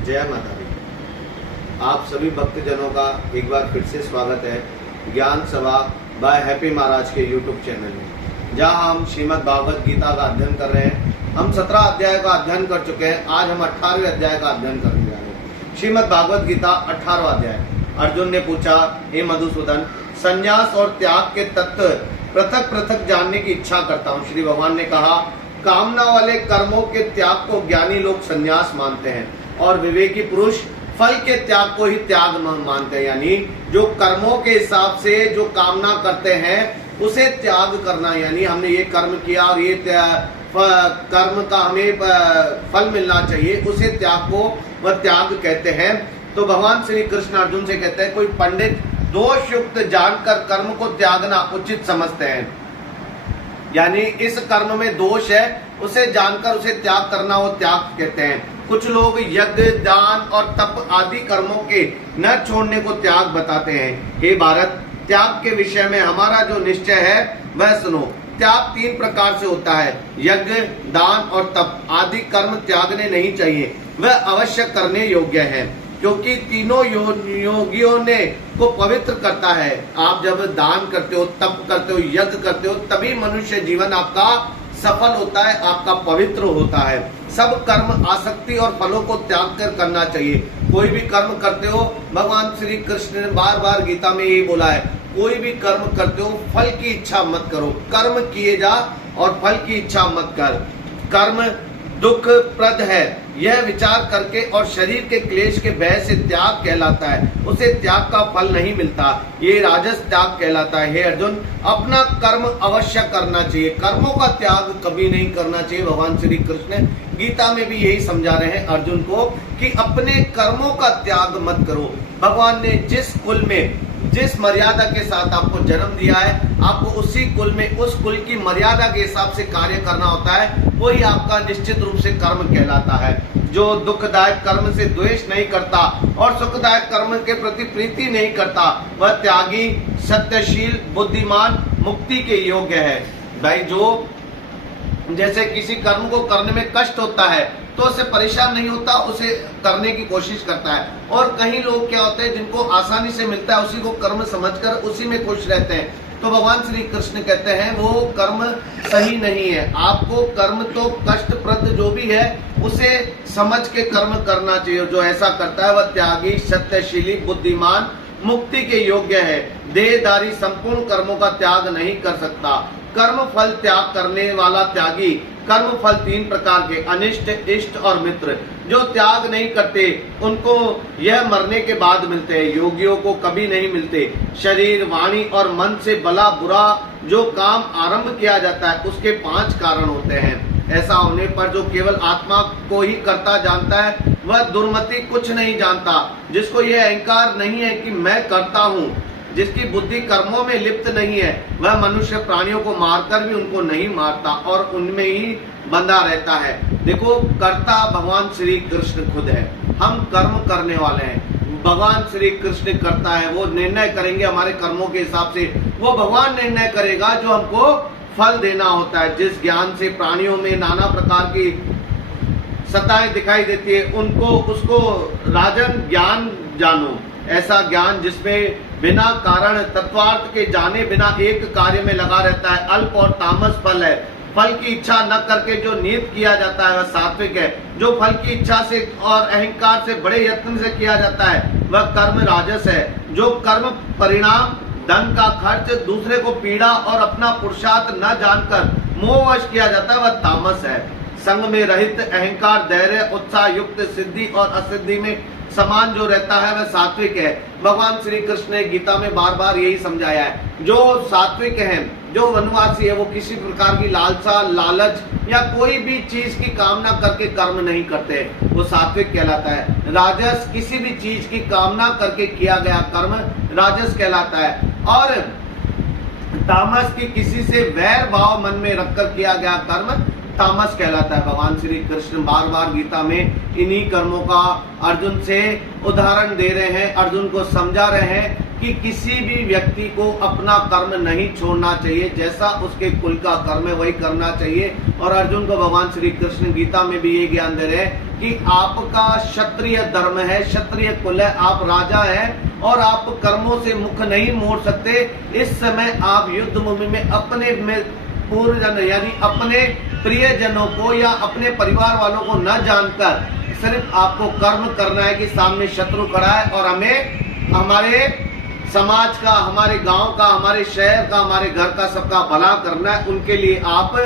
जय माता दी। आप सभी भक्तजनों का एक बार फिर से स्वागत है ज्ञान सभा बाय हैप्पी महाराज के यूट्यूब चैनल में, जहां हम श्रीमद् भागवत गीता का अध्ययन कर रहे हैं। हम 17 अध्याय का अध्ययन कर चुके हैं। आज हम 18वें अध्याय का अध्ययन करने जा रहे हैं। श्रीमद् भागवत गीता 18वां अध्याय। अर्जुन ने पूछा, हे मधुसूदन, संन्यास और त्याग के तत्व पृथक पृथक जानने की इच्छा करता हूँ। श्री भगवान ने कहा, कामना वाले कर्मों के त्याग को ज्ञानी लोग संन्यास मानते हैं और विवेकी पुरुष फल के त्याग को ही त्याग मानते हैं। यानी जो कर्मों के हिसाब से जो कामना करते हैं उसे त्याग करना, यानी हमने ये कर्म किया और ये कर्म का हमें फल मिलना चाहिए, उसे त्याग को वह त्याग कहते हैं। तो भगवान श्री कृष्ण अर्जुन से कहते हैं, कोई पंडित दोष युक्त जानकर कर्म को त्यागना उचित समझते हैं, यानी इस कर्म में दोष है उसे जानकर उसे त्याग करना वो त्याग कहते हैं। कुछ लोग यज्ञ, दान और तप आदि कर्मों के न छोड़ने को त्याग बताते हैं। हे भारत, त्याग के विषय में हमारा जो निश्चय है वह सुनो। त्याग 3 प्रकार से होता है। यज्ञ, दान और तप आदि कर्म त्यागने नहीं चाहिए, वह अवश्य करने योग्य है, क्योंकि तीनों योगियों ने को पवित्र करता है। आप जब दान करते हो, तप करते हो, यज्ञ करते हो, तभी मनुष्य जीवन आपका सफल होता है, आपका पवित्र होता है। सब कर्म आसक्ति और फलों को त्याग कर करना चाहिए। कोई भी कर्म करते हो, भगवान श्री कृष्ण ने बार बार गीता में यही बोला है, कोई भी कर्म करते हो फल की इच्छा मत करो। कर्म किए जा और फल की इच्छा मत कर। कर्म दुख प्रद है यह विचार करके और शरीर के क्लेश के भय से त्याग कहलाता है, उसे त्याग का फल नहीं मिलता, ये राजस त्याग कहलाता है। हे अर्जुन, अपना कर्म अवश्य करना चाहिए, कर्मों का त्याग कभी नहीं करना चाहिए। भगवान श्री कृष्ण गीता में भी यही समझा रहे हैं अर्जुन को कि अपने कर्मों का त्याग मत करो। भगवान ने जिस कुल में जिस मर्यादा के साथ आपको जन्म दिया है, आपको उसी कुल में उस कुल की मर्यादा के हिसाब से कार्य करना होता है, वही आपका निश्चित रूप से कर्म कहलाता है। जो दुखदायक कर्म से द्वेष नहीं करता और सुखदायक कर्म के प्रति प्रीति नहीं करता, वह त्यागी, सत्यशील, बुद्धिमान, मुक्ति के योग्य है। भाई, जो जैसे किसी कर्म को करने में कष्ट होता है तो उससे परेशान नहीं होता, उसे करने की कोशिश करता है। और कई लोग क्या होते हैं, जिनको आसानी से मिलता है उसी को कर्म समझकर उसी में खुश रहते हैं। तो भगवान श्री कृष्ण कहते हैं वो कर्म सही नहीं है। आपको कर्म तो कष्टप्रद जो भी है उसे समझ के कर्म करना चाहिए। जो ऐसा करता है वह त्यागी, सत्यशीली, बुद्धिमान, मुक्ति के योग्य है। देहधारी संपूर्ण कर्मों का त्याग नहीं कर सकता। कर्म फल त्याग करने वाला त्यागी। कर्म फल 3 प्रकार के, अनिष्ट, इष्ट और मित्र। जो त्याग नहीं करते उनको यह मरने के बाद मिलते हैं, योगियों को कभी नहीं मिलते। शरीर, वाणी और मन से भला बुरा जो काम आरंभ किया जाता है उसके 5 कारण होते हैं। ऐसा होने पर जो केवल आत्मा को ही करता जानता है वह दुर्मति कुछ नहीं जानता। जिसको यह अहंकार नहीं है कि मैं करता हूँ, जिसकी बुद्धि कर्मों में लिप्त नहीं है, वह मनुष्य प्राणियों को मारकर भी उनको नहीं मारता और उनमें ही बंधा रहता है। देखो, कर्ता भगवान श्री कृष्ण खुद है, हम कर्म करने वाले हैं। भगवान श्री कृष्ण करता है, वो निर्णय करेंगे हमारे कर्मों के हिसाब से। वो भगवान निर्णय करेगा जो हमको फल देना होता है। जिस ज्ञान से प्राणियों में नाना प्रकार की सत्ताएं दिखाई देती है, उसको राजन ज्ञान जानो। ऐसा ज्ञान जिसमें बिना कारण तत्वार्थ के जाने बिना एक कार्य में लगा रहता है, अल्प और तामस फल है। फल की इच्छा न करके जो नियत किया जाता है वह सात्विक है। जो फल की इच्छा से और अहंकार से बड़े यत्न से किया जाता है वह कर्म राजस है। जो कर्म परिणाम, धन का खर्च, दूसरे को पीड़ा और अपना पुरुषार्थ न जानकर मोहवश किया जाता है वह तामस है। संग में रहित अहंकार, धैर्य, उत्साह युक्त, सिद्धि और असिद्धि में समान जो रहता है वह सात्विक है। भगवान श्री कृष्ण ने गीता में बार बार यही समझाया है। जो सात्विक हैं, जो वनवासी है, वो किसी प्रकार की लालसा, लालच या कोई भी चीज की कामना करके कर्म नहीं करते, वो सात्विक कहलाता है। राजस किसी भी चीज की कामना करके किया गया कर्म राजस कहलाता है। और तामस की किसी से वैर भाव मन में रखकर किया गया कर्म तामस कहलाता है। भगवान श्री कृष्ण बार बार गीता में इन्हीं कर्मों का अर्जुन से उदाहरण दे रहे हैं, अर्जुन को समझा रहे हैं कि किसी भी व्यक्ति को अपना कर्म नहीं छोड़ना चाहिए, जैसा उसके कुल का कर्म है वही करना चाहिए। और अर्जुन को भगवान श्री कृष्ण गीता में भी ये ज्ञान दे रहे हैं कि आपका क्षत्रिय धर्म है, क्षत्रिय कुल है, आप राजा हैं और आप कर्मों से मुख नहीं मोड़ सकते। इस समय आप युद्ध भूमि में अपने पूर्वजन यानी अपने प्रियजनों को या अपने परिवार वालों को न जानकर सिर्फ आपको कर्म करना है कि सामने शत्रु खड़ा है और हमें हमारे समाज का, हमारे गांव का, हमारे शहर का, हमारे घर का सबका भला करना है। उनके लिए आप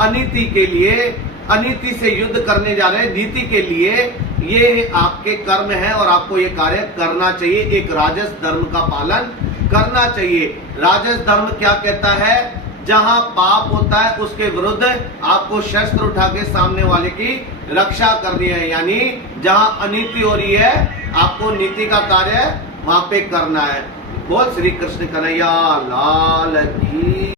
अनीति के लिए, अनीति से युद्ध करने जा रहे हैं, नीति के लिए ये आपके कर्म है और आपको ये कार्य करना चाहिए। एक राजस धर्म का पालन करना चाहिए। राजस धर्म क्या कहता है? जहां पाप होता है उसके विरुद्ध आपको शस्त्र उठा के सामने वाले की रक्षा करनी है, यानी जहां अनीति हो रही है आपको नीति का कार्य वहां पे करना है। बोल श्री कृष्ण कन्हैया लाल की।